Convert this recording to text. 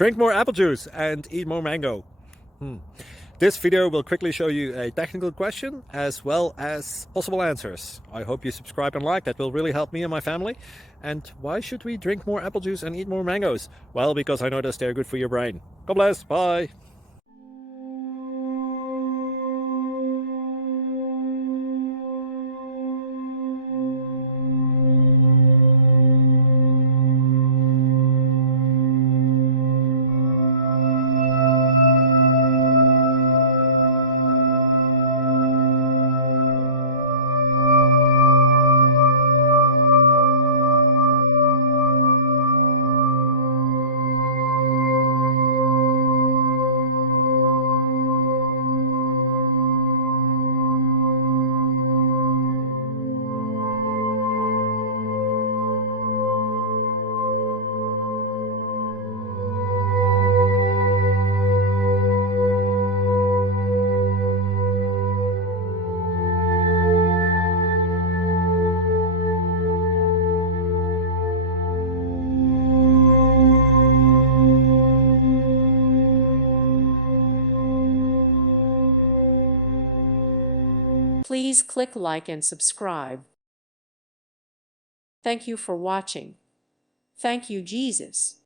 Drink more apple juice and eat more mango. This video will quickly show you a technical question as well as possible answers. I hope you subscribe and like, that will really help me and my family. And why should we drink more apple juice and eat more mangoes? Well, because I noticed they're good for your brain. God bless, bye. Please click like and subscribe. Thank you for watching. Thank you, Jesus.